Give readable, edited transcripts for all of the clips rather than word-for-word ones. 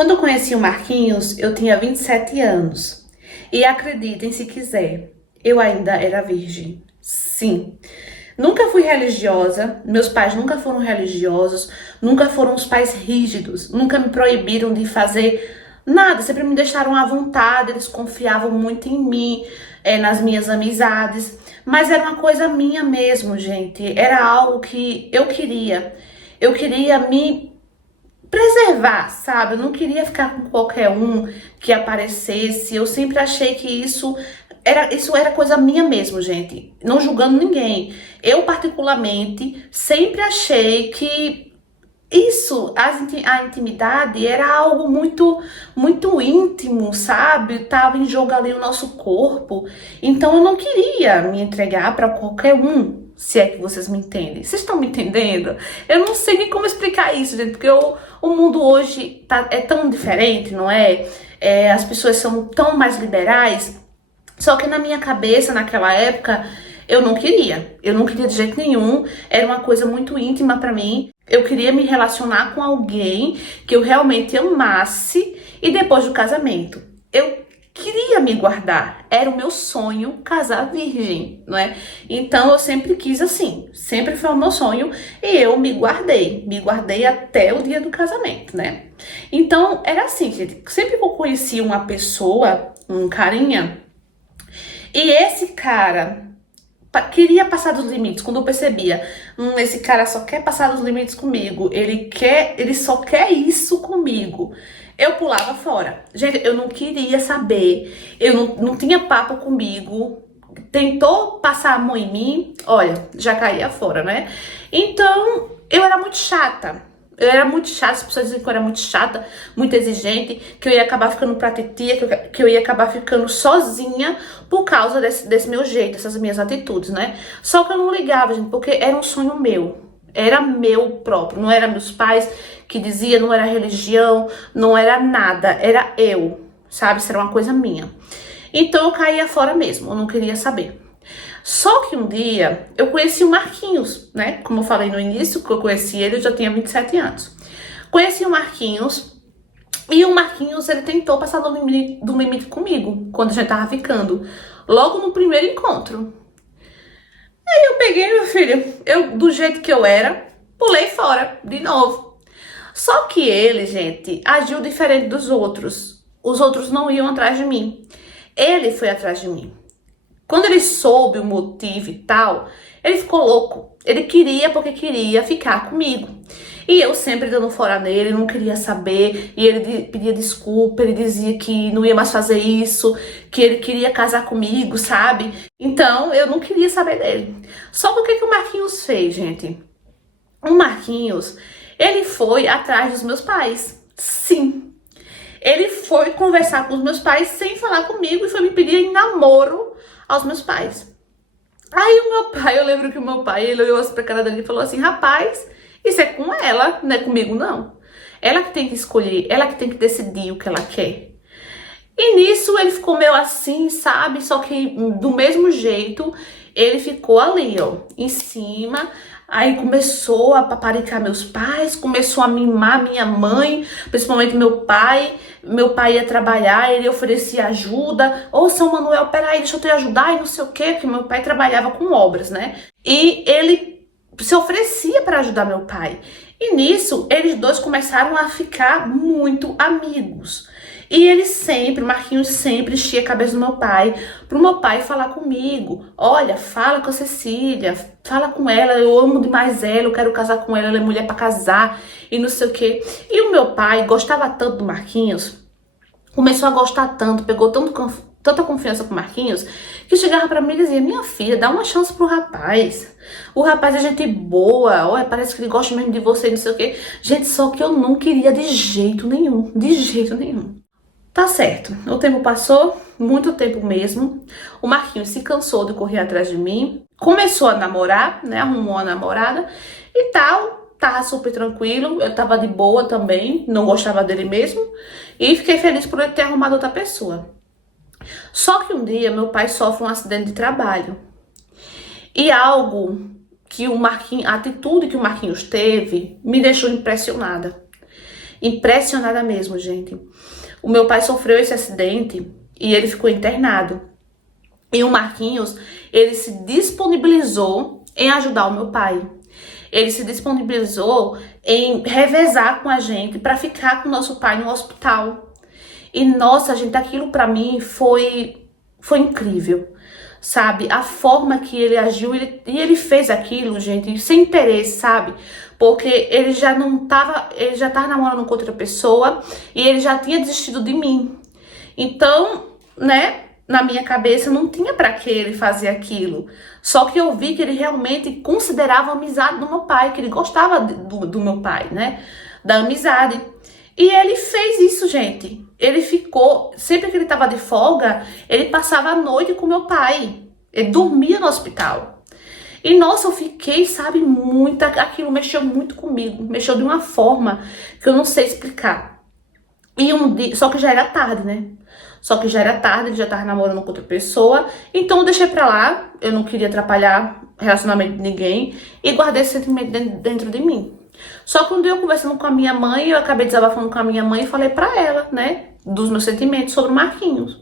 Quando eu conheci o Marquinhos, eu tinha 27 anos. E acreditem se quiser, eu ainda era virgem. Sim. Nunca fui religiosa, meus pais nunca foram religiosos, nunca foram os pais rígidos, nunca me proibiram de fazer nada, sempre me deixaram à vontade, eles confiavam muito em mim, nas minhas amizades, mas era uma coisa minha mesmo, gente, era algo que eu queria me preservar, sabe? Eu não queria ficar com qualquer um que aparecesse. Eu sempre achei que isso era coisa minha mesmo, gente. Não julgando ninguém. Eu, particularmente, sempre achei que a intimidade era algo muito, muito íntimo, sabe? Tava em jogo ali o nosso corpo. Então eu não queria me entregar para qualquer um, se é que vocês me entendem. Vocês estão me entendendo? Eu não sei nem como explicar isso, gente, porque o mundo hoje é tão diferente, não é? As pessoas são tão mais liberais. Só que na minha cabeça, naquela época, eu não queria. Eu não queria de jeito nenhum. Era uma coisa muito íntima pra mim. Eu queria me relacionar com alguém que eu realmente amasse e depois do casamento. Eu queria me guardar. Era o meu sonho casar virgem, não é? Então eu sempre quis assim. Sempre foi o meu sonho e eu me guardei. Me guardei até o dia do casamento, né? Então era assim, gente. Sempre que eu conhecia uma pessoa, um carinha, e esse cara queria passar dos limites. Quando eu percebia, esse cara só quer passar dos limites comigo, ele só quer isso comigo, eu pulava fora. Gente, eu não queria saber, eu não tinha papo comigo. Tentou passar a mão em mim, olha, já caía fora, né? Então, eu era muito chata. Eu era muito chata, as pessoas diziam que eu era muito chata, muito exigente, que eu ia acabar ficando pra titia, que eu ia acabar ficando sozinha por causa desse meu jeito, dessas minhas atitudes, né? Só que eu não ligava, gente, porque era um sonho meu. Era meu próprio, não era meus pais que diziam, não era religião, não era nada, era eu, sabe? Isso era uma coisa minha. Então eu caía fora mesmo, eu não queria saber. Só que um dia eu conheci o Marquinhos, né? Como eu falei no início, que eu conheci ele, eu já tinha 27 anos. Conheci o Marquinhos e o Marquinhos, ele tentou passar do limite comigo, quando a gente tava ficando. Logo no primeiro encontro. Aí eu peguei, meu filho, do jeito que eu era, pulei fora, de novo. Só que ele, gente, agiu diferente dos outros. Os outros não iam atrás de mim. Ele foi atrás de mim. Quando ele soube o motivo e tal, ele ficou louco. Ele queria porque queria ficar comigo. E eu sempre dando fora nele, não queria saber. E ele pedia desculpa, ele dizia que não ia mais fazer isso, que ele queria casar comigo, sabe? Então, eu não queria saber dele. Só que o que o Marquinhos fez, gente? O Marquinhos, ele foi atrás dos meus pais. Sim. Ele foi conversar com os meus pais sem falar comigo e foi me pedir em namoro aos meus pais. Aí o meu pai, eu lembro que o meu pai, ele olhou assim pra cara dele e falou assim: rapaz, isso é com ela, não é comigo não. Ela que tem que escolher, ela que tem que decidir o que ela quer. E nisso ele ficou meio assim, sabe? Só que do mesmo jeito, ele ficou ali, ó, em cima. Aí começou a paparicar meus pais, começou a mimar minha mãe, principalmente meu pai. Meu pai ia trabalhar, ele oferecia ajuda. Ô, São Manuel, peraí, deixa eu te ajudar e não sei o quê, porque meu pai trabalhava com obras, né? E ele se oferecia para ajudar meu pai. E nisso, eles dois começaram a ficar muito amigos. E ele sempre, o Marquinhos sempre enchia a cabeça do meu pai, pro meu pai falar comigo. Olha, fala com a Cecília, fala com ela, eu amo demais ela, eu quero casar com ela, ela é mulher pra casar e não sei o quê. E o meu pai gostava tanto do Marquinhos, começou a gostar tanto, pegou tanta confiança com o Marquinhos, que chegava pra mim e dizia: minha filha, dá uma chance pro rapaz. O rapaz é gente boa, olha, parece que ele gosta mesmo de você, não sei o quê. Gente, só que eu não queria de jeito nenhum, de jeito nenhum. Tá certo, o tempo passou, muito tempo mesmo. O Marquinhos se cansou de correr atrás de mim, começou a namorar, né, arrumou uma namorada e tal, tava super tranquilo, eu tava de boa também, não gostava dele mesmo e fiquei feliz por ele ter arrumado outra pessoa. Só que um dia meu pai sofre um acidente de trabalho e algo que a atitude que o Marquinhos teve me deixou impressionada. Impressionada mesmo, gente. O meu pai sofreu esse acidente e ele ficou internado. E o Marquinhos, ele se disponibilizou em ajudar o meu pai. Ele se disponibilizou em revezar com a gente para ficar com o nosso pai no hospital. E nossa, gente, aquilo para mim foi incrível, sabe? A forma que ele agiu, ele fez aquilo, gente, sem interesse, sabe? Porque ele já tava namorando com outra pessoa e ele já tinha desistido de mim. Então, né, na minha cabeça não tinha pra que ele fazer aquilo. Só que eu vi que ele realmente considerava a amizade do meu pai, que ele gostava do meu pai, né? Da amizade. E ele fez isso, gente. Ele ficou, sempre que ele tava de folga, ele passava a noite com meu pai. Ele dormia no hospital. E nossa, eu fiquei, sabe, aquilo mexeu muito comigo. Mexeu de uma forma que eu não sei explicar. E um dia, só que já era tarde, né? Só que já era tarde, ele já tava namorando com outra pessoa. Então eu deixei pra lá. Eu não queria atrapalhar o relacionamento de ninguém. E guardei esse sentimento dentro de mim. Só que um dia eu conversando com a minha mãe, eu acabei desabafando com a minha mãe e falei pra ela, né? Dos meus sentimentos sobre o Marquinhos.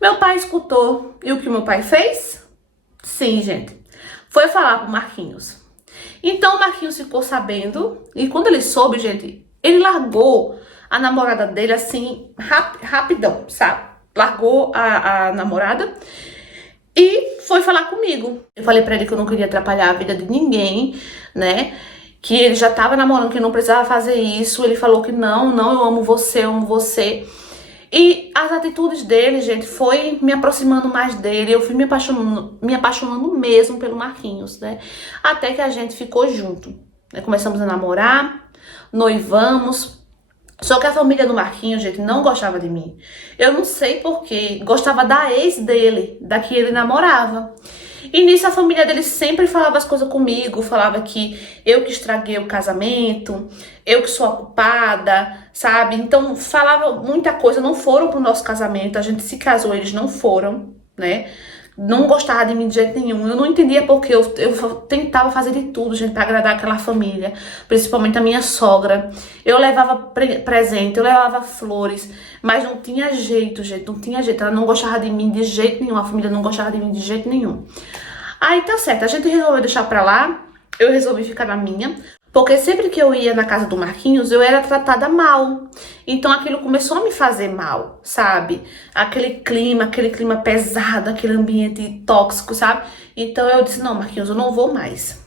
Meu pai escutou. E o que meu pai fez? Sim, gente. Foi falar pro Marquinhos. Então o Marquinhos ficou sabendo. E quando ele soube, gente, ele largou a namorada dele assim, rapidão, sabe? Largou a namorada e foi falar comigo. Eu falei pra ele que eu não queria atrapalhar a vida de ninguém, né? Que ele já tava namorando, que não precisava fazer isso. Ele falou que não, eu amo você, eu amo você. E as atitudes dele, gente, foi me aproximando mais dele. Eu fui me apaixonando mesmo pelo Marquinhos, né? Até que a gente ficou junto, né? Começamos a namorar, noivamos. Só que a família do Marquinhos, gente, não gostava de mim. Eu não sei porquê. Gostava da ex dele, da que ele namorava. E nisso a família dele sempre falava as coisas comigo. Falava que eu que estraguei o casamento, eu que sou a culpada, sabe? Então falava muita coisa. Não foram pro nosso casamento. A gente se casou, eles não foram, né? Não gostava de mim de jeito nenhum. Eu não entendia porque eu tentava fazer de tudo, gente, pra agradar aquela família. Principalmente a minha sogra. Eu levava presente, eu levava flores. Mas não tinha jeito, gente. Não tinha jeito. Ela não gostava de mim de jeito nenhum. A família não gostava de mim de jeito nenhum. Aí tá certo. A gente resolveu deixar pra lá. Eu resolvi ficar na minha. Porque sempre que eu ia na casa do Marquinhos, eu era tratada mal. Então aquilo começou a me fazer mal, sabe? Aquele clima pesado, aquele ambiente tóxico, sabe? Então eu disse, não, Marquinhos, eu não vou mais.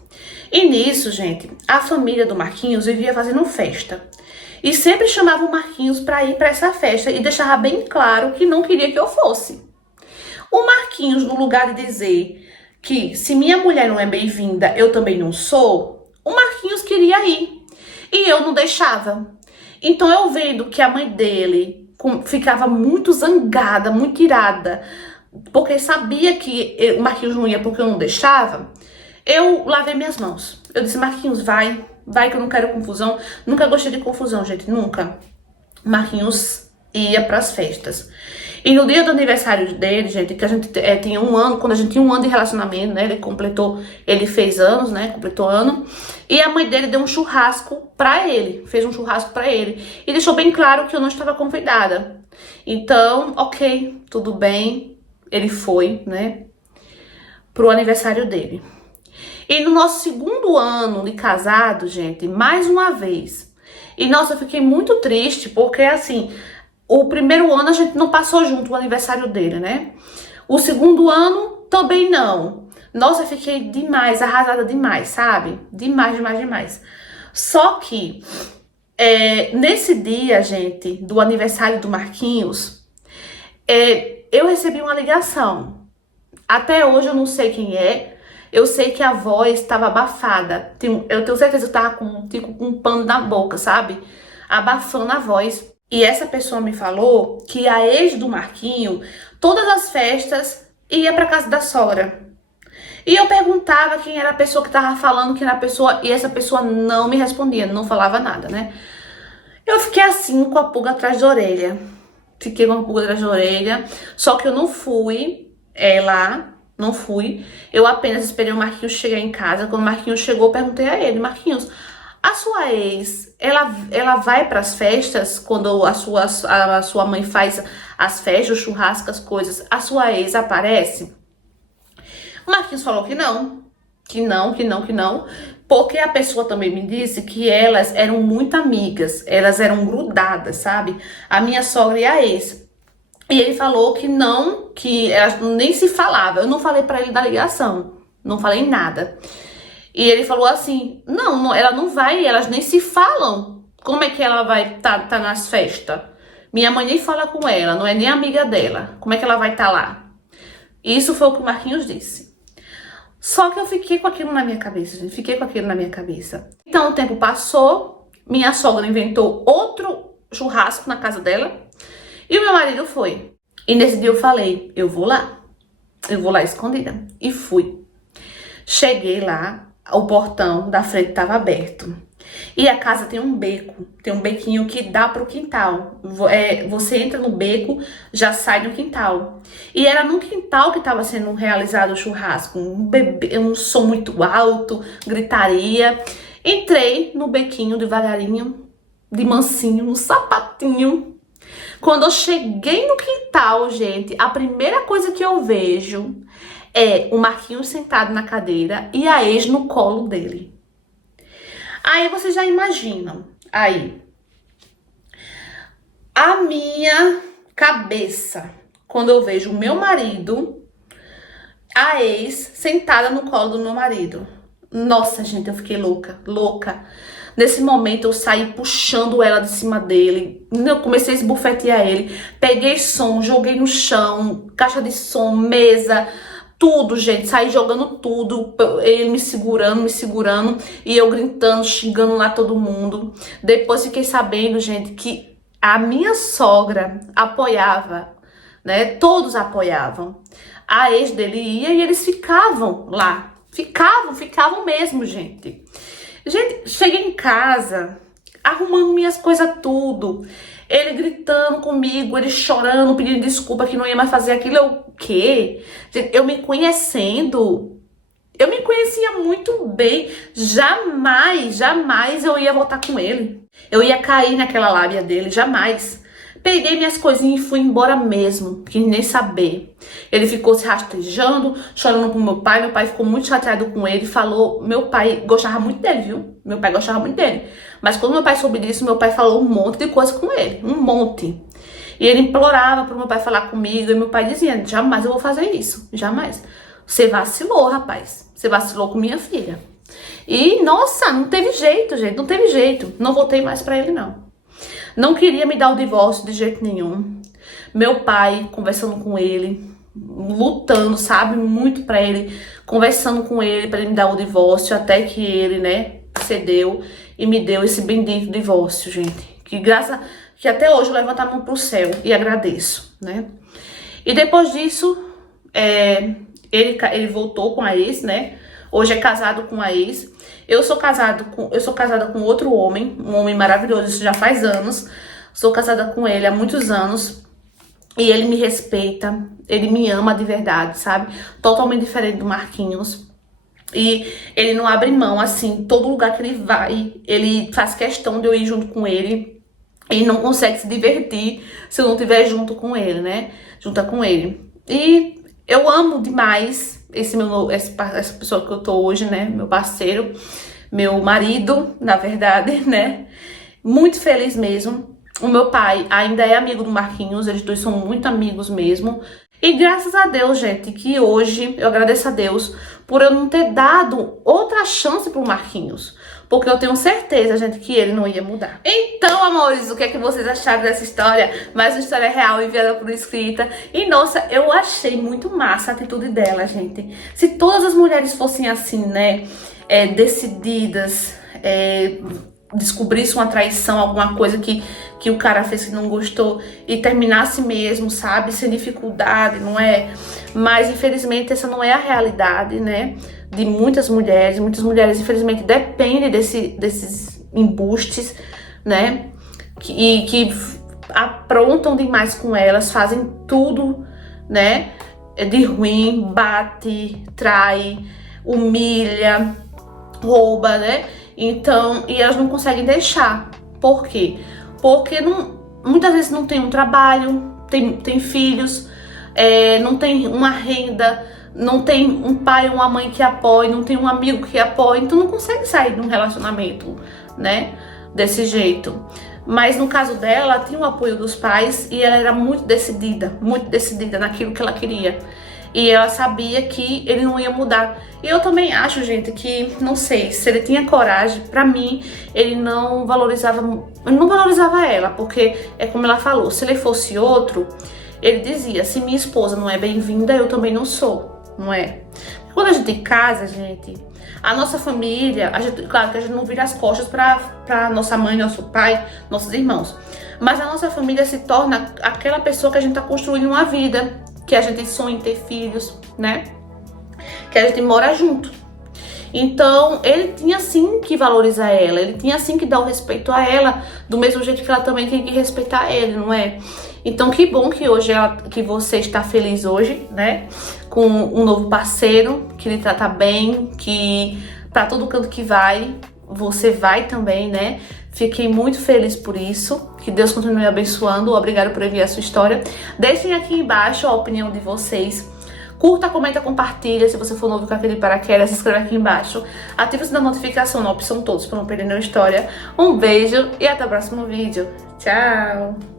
E nisso, gente, a família do Marquinhos vivia fazendo festa. E sempre chamava o Marquinhos pra ir pra essa festa e deixava bem claro que não queria que eu fosse. O Marquinhos, no lugar de dizer que se minha mulher não é bem-vinda, eu também não sou... O Marquinhos queria ir e eu não deixava. Então eu vendo que a mãe dele ficava muito zangada, muito irada, porque sabia que o Marquinhos não ia porque eu não deixava, eu lavei minhas mãos. Eu disse, Marquinhos, vai que eu não quero confusão. Nunca gostei de confusão, gente, nunca. Marquinhos ia pras festas. E no dia do aniversário dele, gente, que a gente tinha um ano, quando a gente tinha um ano de relacionamento, né, ele fez anos, né, completou ano, e a mãe dele deu um churrasco pra ele, fez um churrasco pra ele, e deixou bem claro que eu não estava convidada. Então, ok, tudo bem, ele foi, né, pro aniversário dele. E no nosso segundo ano de casado, gente, mais uma vez, e nossa, eu fiquei muito triste, porque assim... O primeiro ano a gente não passou junto o aniversário dele, né? O segundo ano também não. Nossa, eu fiquei demais, arrasada demais, sabe? Demais. Só que nesse dia, gente, do aniversário do Marquinhos, eu recebi uma ligação. Até hoje eu não sei quem é. Eu sei que a voz estava abafada. Eu tenho certeza que eu tava com um pano na boca, sabe? Abafando a voz. E essa pessoa me falou que a ex do Marquinho, todas as festas, ia pra casa da sogra. E eu perguntava quem era a pessoa que tava falando, quem era a pessoa, e essa pessoa não me respondia, não falava nada, né? Eu fiquei assim, com a pulga atrás da orelha. Fiquei com a pulga atrás da orelha, só que eu não fui lá, não fui. Eu apenas esperei o Marquinhos chegar em casa. Quando o Marquinhos chegou, eu perguntei a ele, Marquinhos, A sua ex, ela vai para as festas quando a sua mãe faz as festas, o churrasco, as coisas. A sua ex aparece? O Marquinhos falou que não. Que não. Porque a pessoa também me disse que elas eram muito amigas. Elas eram grudadas, sabe? A minha sogra e a ex. E ele falou que não, que elas nem se falavam. Eu não falei pra ele da ligação. Não falei nada. E ele falou assim, não, ela não vai, elas nem se falam. Como é que ela vai tá nas festas? Minha mãe nem fala com ela, não é nem amiga dela. Como é que ela vai estar lá? Isso foi o que o Marquinhos disse. Só que eu fiquei com aquilo na minha cabeça, gente. Fiquei com aquilo na minha cabeça. Então o tempo passou, minha sogra inventou outro churrasco na casa dela. E o meu marido foi. E nesse dia eu falei, eu vou lá. Eu vou lá escondida. E fui. Cheguei lá. O portão da frente estava aberto. E a casa tem um beco. Tem um bequinho que dá pro quintal. Você entra no beco, já sai no quintal. E era no quintal que estava sendo realizado o churrasco. Um som muito alto, gritaria. Entrei no bequinho devagarinho, de mansinho, no sapatinho. Quando eu cheguei no quintal, gente, a primeira coisa que eu vejo é o Marquinhos sentado na cadeira e a ex no colo dele. Aí vocês já imaginam, aí, a minha cabeça, quando eu vejo o meu marido, a ex sentada no colo do meu marido. Nossa, gente, eu fiquei louca. Nesse momento eu saí puxando ela de cima dele, eu comecei a esbofetear ele, peguei som, joguei no chão, caixa de som, mesa, tudo, gente, saí jogando tudo, ele me segurando, e eu gritando, xingando lá todo mundo. Depois fiquei sabendo, gente, que a minha sogra apoiava, né, todos apoiavam. A ex dele ia e eles ficavam lá, ficavam mesmo, gente. Gente, cheguei em casa, arrumando minhas coisas tudo, ele gritando comigo, ele chorando, pedindo desculpa que não ia mais fazer aquilo. Eu, o quê? Gente, eu me conhecia muito bem, jamais eu ia voltar com ele. Eu ia cair naquela lábia dele, jamais. Peguei minhas coisinhas e fui embora mesmo, quis nem saber. Ele ficou se rastejando, chorando pro meu pai ficou muito chateado com ele, falou, meu pai gostava muito dele, viu? Meu pai gostava muito dele. Mas quando meu pai soube disso, meu pai falou um monte de coisa com ele, um monte. E ele implorava pro meu pai falar comigo, e meu pai dizia, jamais eu vou fazer isso, jamais. Você vacilou, rapaz, você vacilou com minha filha. E, nossa, não teve jeito, gente, não teve jeito. Não voltei mais pra ele, não. Não queria me dar o divórcio de jeito nenhum. Meu pai, conversando com ele, lutando, sabe, muito pra ele, conversando com ele pra ele me dar o divórcio, até que ele, né, cedeu e me deu esse bendito divórcio, gente. Que até hoje eu levanto a mão pro céu e agradeço, né. E depois disso, ele voltou com a ex, né, hoje é casado com a ex. Eu sou casada com outro homem, um homem maravilhoso, isso já faz anos. Sou casada com ele há muitos anos. E ele me respeita, ele me ama de verdade, sabe? Totalmente diferente do Marquinhos. E ele não abre mão, assim, todo lugar que ele vai, ele faz questão de eu ir junto com ele. Ele não consegue se divertir se eu não estiver junto com ele, né? Junto com ele. E eu amo demais essa pessoa que eu tô hoje, né? Meu parceiro, meu marido, na verdade, né? Muito feliz mesmo. O meu pai ainda é amigo do Marquinhos, eles dois são muito amigos mesmo. E graças a Deus, gente, que hoje eu agradeço a Deus por eu não ter dado outra chance pro Marquinhos. Porque eu tenho certeza, gente, que ele não ia mudar. Então, amores, o que é que vocês acharam dessa história? Mais uma história real enviada por escrita. E, nossa, eu achei muito massa a atitude dela, gente. Se todas as mulheres fossem assim, né, decididas, descobrisse uma traição, alguma coisa que o cara fez que não gostou e terminasse mesmo, sabe, sem dificuldade, não é? Mas infelizmente essa não é a realidade, né, de muitas mulheres. Muitas mulheres infelizmente dependem desses embustes, né, que aprontam demais com elas, fazem tudo, né, de ruim, bate, trai, humilha, rouba, né? Então, e elas não conseguem deixar. Por quê? Porque muitas vezes não tem um trabalho, tem filhos, não tem uma renda, não tem um pai ou uma mãe que apoie, não tem um amigo que apoie, então não consegue sair de um relacionamento, né, desse jeito. Mas no caso dela, ela tinha o apoio dos pais e ela era muito decidida naquilo que ela queria. E ela sabia que ele não ia mudar. E eu também acho, gente, que, não sei, se ele tinha coragem, pra mim, ele não valorizava ela, porque é como ela falou, se ele fosse outro, ele dizia, se minha esposa não é bem-vinda, eu também não sou, não é? Quando a gente casa, gente, a nossa família, claro que a gente não vira as costas pra nossa mãe, nosso pai, nossos irmãos, mas a nossa família se torna aquela pessoa que a gente tá construindo uma vida, que a gente sonha em ter filhos, né? Que a gente mora junto. Então, ele tinha sim que valorizar ela, ele tinha sim que dar o respeito a ela, do mesmo jeito que ela também tem que respeitar ele, não é? Então, que bom que hoje que você está feliz hoje, né? Com um novo parceiro, que lhe trata bem, que pra todo canto que vai, você vai também, né? Fiquei muito feliz por isso. Que Deus continue abençoando. Obrigado por enviar a sua história. Deixem aqui embaixo a opinião de vocês. Curta, comenta, compartilha. Se você for novo com aquele paraquedas, se inscreve aqui embaixo. Ative o sininho da notificação na opção todos para não perder nenhuma história. Um beijo e até o próximo vídeo. Tchau!